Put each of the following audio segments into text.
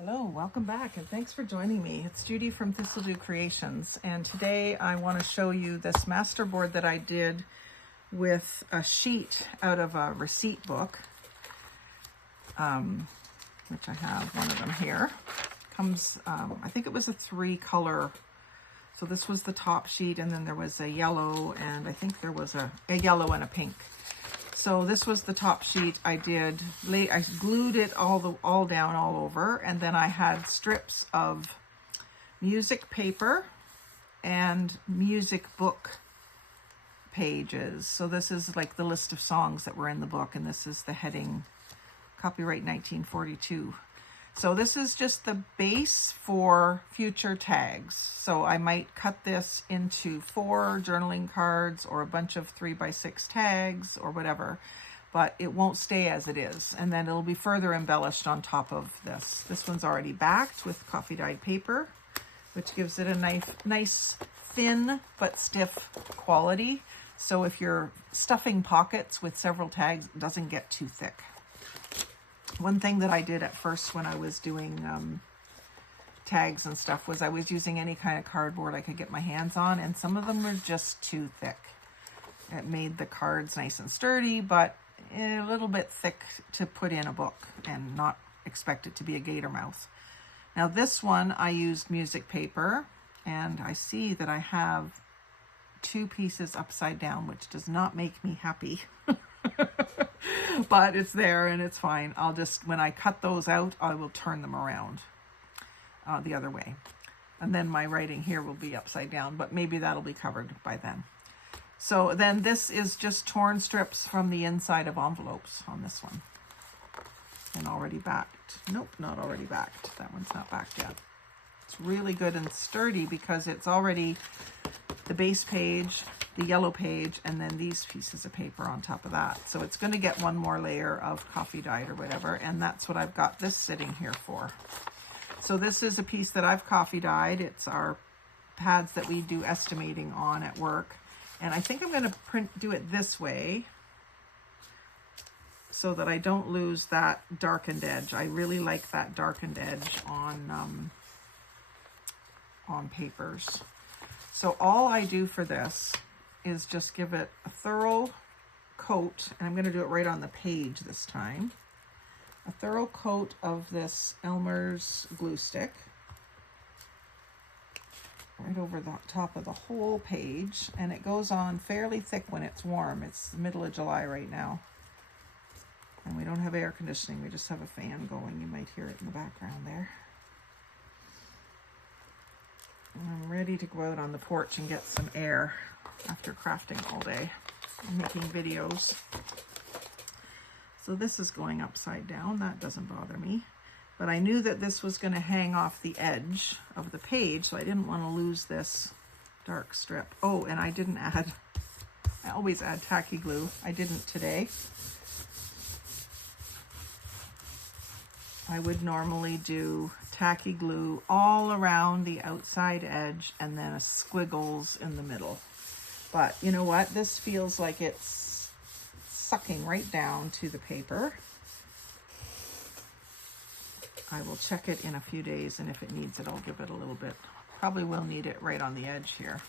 Hello, welcome back, and thanks for joining me. It's Judy from Thistledew Creations, and today I want to show you this masterboard that I did with a sheet out of a receipt book, which I have one of them here. Comes, I think it was a 3-color. So this was the top sheet, and then there was a yellow, and I think there was a yellow and a pink. So this was the top sheet. I glued it all down all over, and then I had strips of music paper and music book pages. So this is like the list of songs that were in the book, and this is the heading, copyright 1942. So this is just the base for future tags. So I might cut this into 4 journaling cards or a bunch of 3x6 tags or whatever, but it won't stay as it is. And then it'll be further embellished on top of this. This one's already backed with coffee dyed paper, which gives it a nice thin but stiff quality. So if you're stuffing pockets with several tags, it doesn't get too thick. One thing that I did at first when I was doing tags and stuff was I was using any kind of cardboard I could get my hands on, and some of them were just too thick. It made the cards nice and sturdy, but a little bit thick to put in a book and not expect it to be a gator mouth. Now this one I used music paper, and I see that I have 2 pieces upside down, which does not make me happy. But it's there and it's fine. I'll just, when I cut those out, I will turn them around the other way. And then my writing here will be upside down, but maybe that'll be covered by then. So then this is just torn strips from the inside of envelopes on this one. And already backed. Nope, not already backed. That one's not backed yet. It's really good and sturdy because it's already the base page, the yellow page, and then these pieces of paper on top of that. So it's going to get one more layer of coffee dyed or whatever, and that's what I've got this sitting here for. So this is a piece that I've coffee dyed. It's our pads that we do estimating on at work. And I think I'm going to do it this way so that I don't lose that darkened edge. I really like that darkened edge on papers. So all I do for this is just give it a thorough coat, and I'm going to do it right on the page this time. A thorough coat of this Elmer's glue stick right over the top of the whole page, and it goes on fairly thick when it's warm. It's the middle of July right now, and we don't have air conditioning. We just have a fan going. You might hear it in the background there. I'm ready to go out on the porch and get some air after crafting all day and making videos. So this is going upside down. That doesn't bother me. But I knew that this was going to hang off the edge of the page, so I didn't want to lose this dark strip. Oh, and I didn't add, I always add tacky glue. I didn't today. I would normally do tacky glue all around the outside edge and then a squiggles in the middle. But you know what? This feels like it's sucking right down to the paper. I will check it in a few days, and if it needs it, I'll give it a little bit. Probably will need it right on the edge here.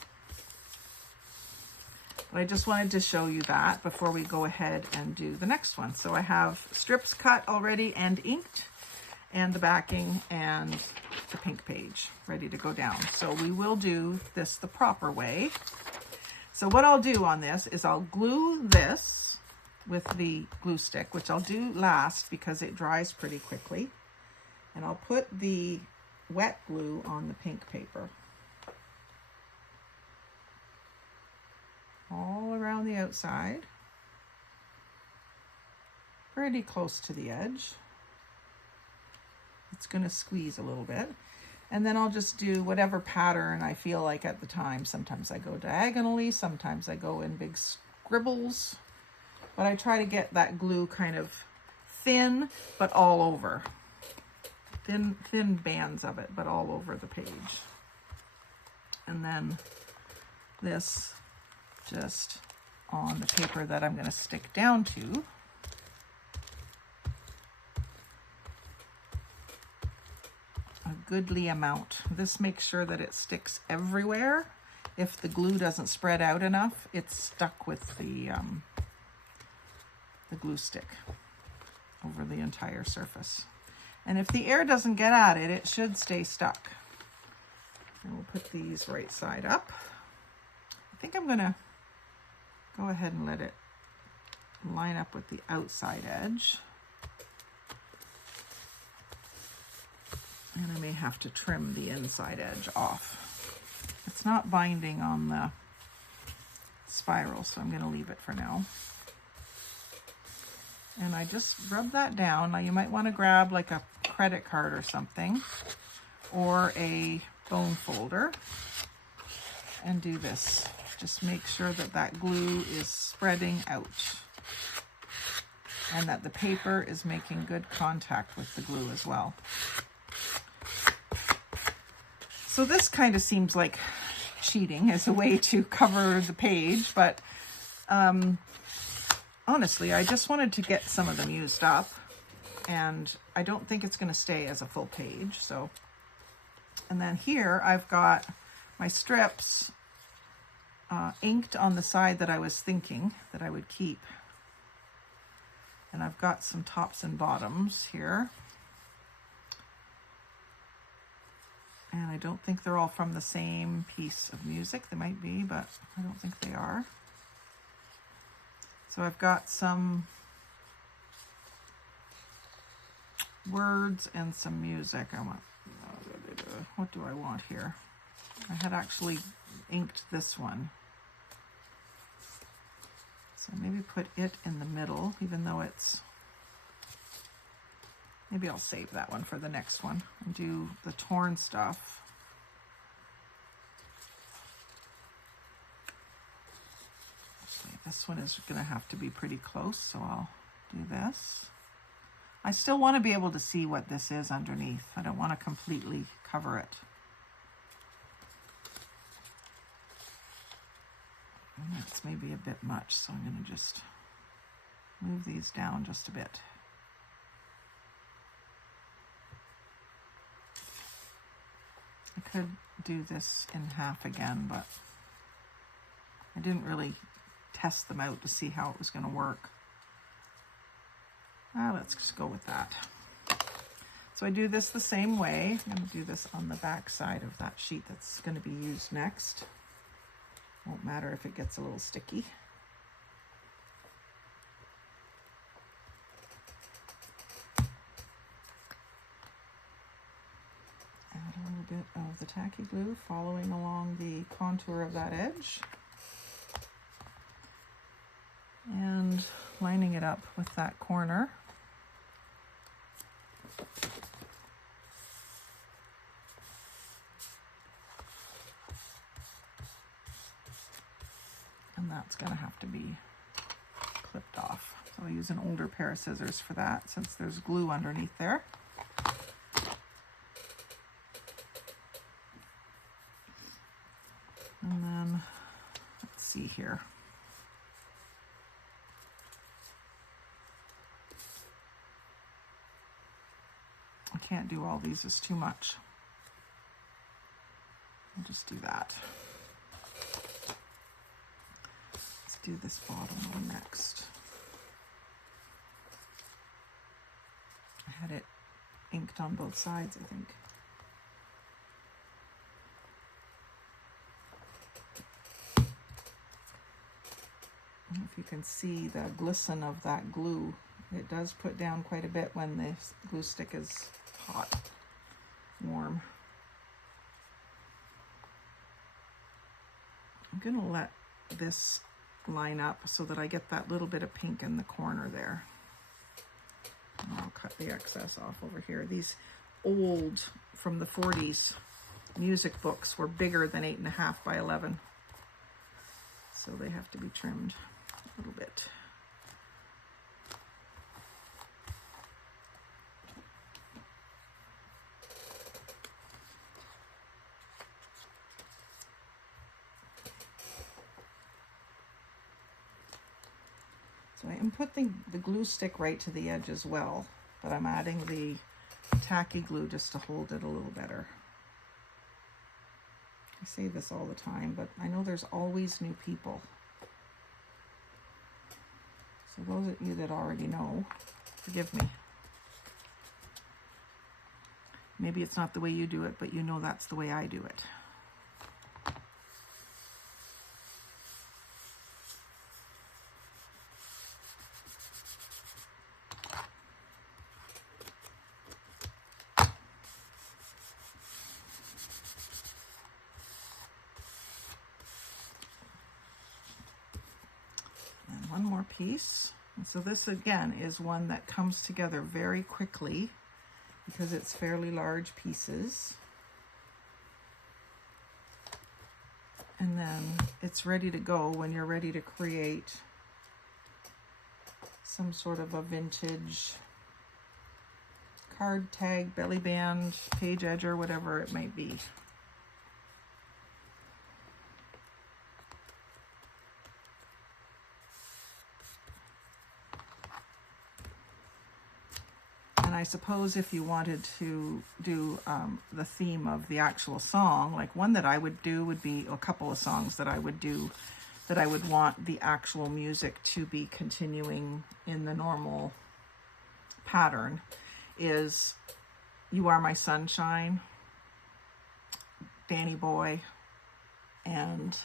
But I just wanted to show you that before we go ahead and do the next one. So I have strips cut already and inked, and the backing and the pink page ready to go down. So we will do this the proper way. So what I'll do on this is I'll glue this with the glue stick, which I'll do last because it dries pretty quickly. And I'll put the wet glue on the pink paper. All around the outside. Pretty close to the edge. It's going to squeeze a little bit. And then I'll just do whatever pattern I feel like at the time. Sometimes I go diagonally, sometimes I go in big scribbles. But I try to get that glue kind of thin, but all over. Thin bands of it, but all over the page. And then this just on the paper that I'm going to stick down to. goodly amount. This makes sure that it sticks everywhere. If the glue doesn't spread out enough, it's stuck with the glue stick over the entire surface. And if the air doesn't get at it, it should stay stuck. And we'll put these right side up. I think I'm gonna go ahead and let it line up with the outside edge. And I may have to trim the inside edge off. It's not binding on the spiral, so I'm gonna leave it for now. And I just rub that down. Now you might want to grab like a credit card or something, or a bone folder, and do this. Just make sure that that glue is spreading out and that the paper is making good contact with the glue as well. So this kind of seems like cheating as a way to cover the page, but honestly, I just wanted to get some of them used up, and I don't think it's going to stay as a full page. So, and then here I've got my strips inked on the side that I was thinking that I would keep. And I've got some tops and bottoms here. And I don't think they're all from the same piece of music. They might be, but I don't think they are. So I've got some words and some music. I want, what do I want here? I had actually inked this one. So maybe put it in the middle, even though it's, maybe I'll save that one for the next one and do the torn stuff. Okay, this one is going to have to be pretty close, so I'll do this. I still want to be able to see what this is underneath. I don't want to completely cover it. And that's maybe a bit much, so I'm going to just move these down just a bit. I could do this in half again, but I didn't really test them out to see how it was going to work. Let's just go with that. So I do this the same way. I'm going to do this on the back side of that sheet that's going to be used next. Won't matter if it gets a little sticky. Add a little bit of the tacky glue following along the contour of that edge. And lining it up with that corner. And that's going to have to be clipped off. So I'll use an older pair of scissors for that, since there's glue underneath there. And then, let's see here. I can't do all these, it's too much. I'll just do that. Let's do this bottom one next. I had it inked on both sides, I think. I don't know if you can see the glisten of that glue. It does put down quite a bit when the glue stick is hot, warm. I'm going to let this line up so that I get that little bit of pink in the corner there. And I'll cut the excess off over here. These old, from the 40s, music books were bigger than 8.5 by 11. So they have to be trimmed a little bit. So I am putting the glue stick right to the edge as well, but I'm adding the tacky glue just to hold it a little better. I say this all the time, but I know there's always new people. So those of you that already know, forgive me. Maybe it's not the way you do it, but you know that's the way I do it. And one more piece. And so this again is one that comes together very quickly, because it's fairly large pieces. And then it's ready to go when you're ready to create some sort of a vintage card tag, belly band, page edger, whatever it might be. And I suppose if you wanted to do the theme of the actual song, like one that I would do would be a couple of songs that I would do that I would want the actual music to be continuing in the normal pattern is You Are My Sunshine, Danny Boy, and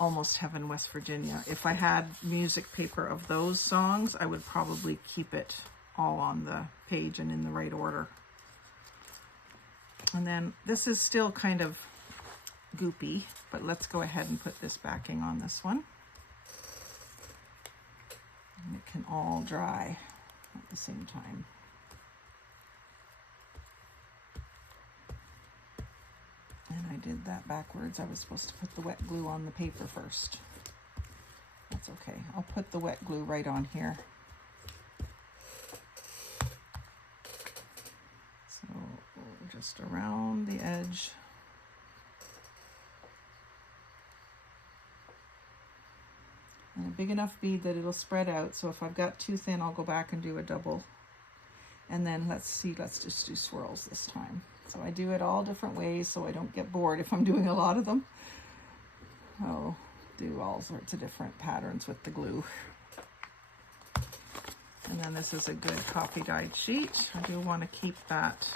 Almost Heaven, West Virginia. If I had music paper of those songs, I would probably keep it all on the page and in the right order. And then this is still kind of goopy, but let's go ahead and put this backing on this one. And it can all dry at the same time. And I did that backwards. I was supposed to put the wet glue on the paper first. That's okay. I'll put the wet glue right on here. So just around the edge. And a big enough bead that it'll spread out. So if I've got too thin, I'll go back and do a double. And then let's just do swirls this time. So I do it all different ways so I don't get bored if I'm doing a lot of them. I'll do all sorts of different patterns with the glue. And then this is a good coffee dyed sheet. I do want to keep that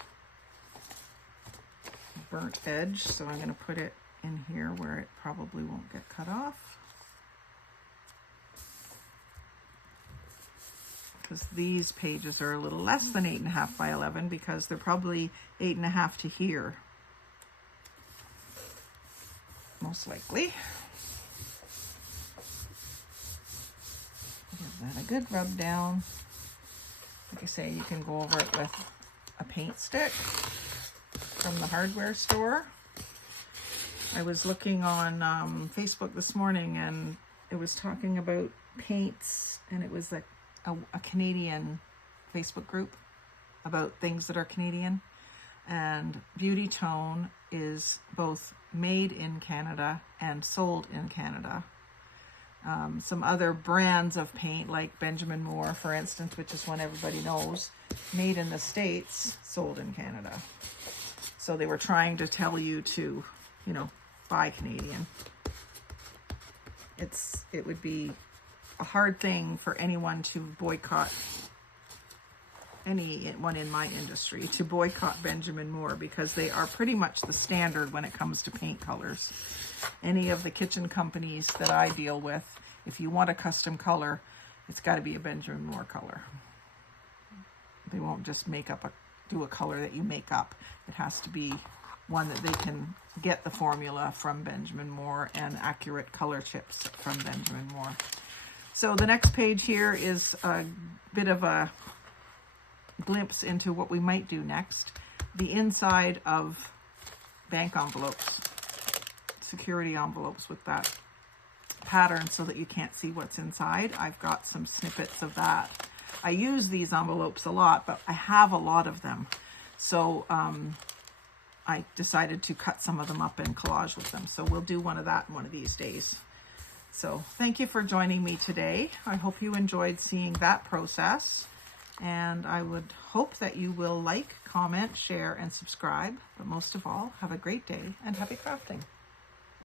burnt edge, so I'm going to put it in here where it probably won't get cut off. Because these pages are a little less than 8.5 by 11 because they're probably 8.5 to here. Most likely. Give that a good rub down. Like I say, you can go over it with a paint stick from the hardware store. I was looking on Facebook this morning and it was talking about paints, and it was like a Canadian Facebook group about things that are Canadian, and Beauty Tone is both made in Canada and sold in Canada. Some other brands of paint like Benjamin Moore, for instance, which is one everybody knows, made in the States, sold in Canada. So they were trying to tell you to, you know, buy Canadian. It would be a hard thing for anyone to boycott, anyone in my industry to boycott Benjamin Moore, because they are pretty much the standard when it comes to paint colors. Any of the kitchen companies that I deal with, if you want a custom color, it's got to be a Benjamin Moore color. They won't just do a color that you make up. It has to be one that they can get the formula from Benjamin Moore and accurate color chips from Benjamin Moore. So the next page here is a bit of a glimpse into what we might do next. The inside of bank envelopes, security envelopes with that pattern so that you can't see what's inside. I've got some snippets of that. I use these envelopes a lot, but I have a lot of them. So I decided to cut some of them up and collage with them. So we'll do one of that one of these days. So thank you for joining me today. I hope you enjoyed seeing that process. And I would hope that you will like, comment, share, and subscribe. But most of all, have a great day and happy crafting.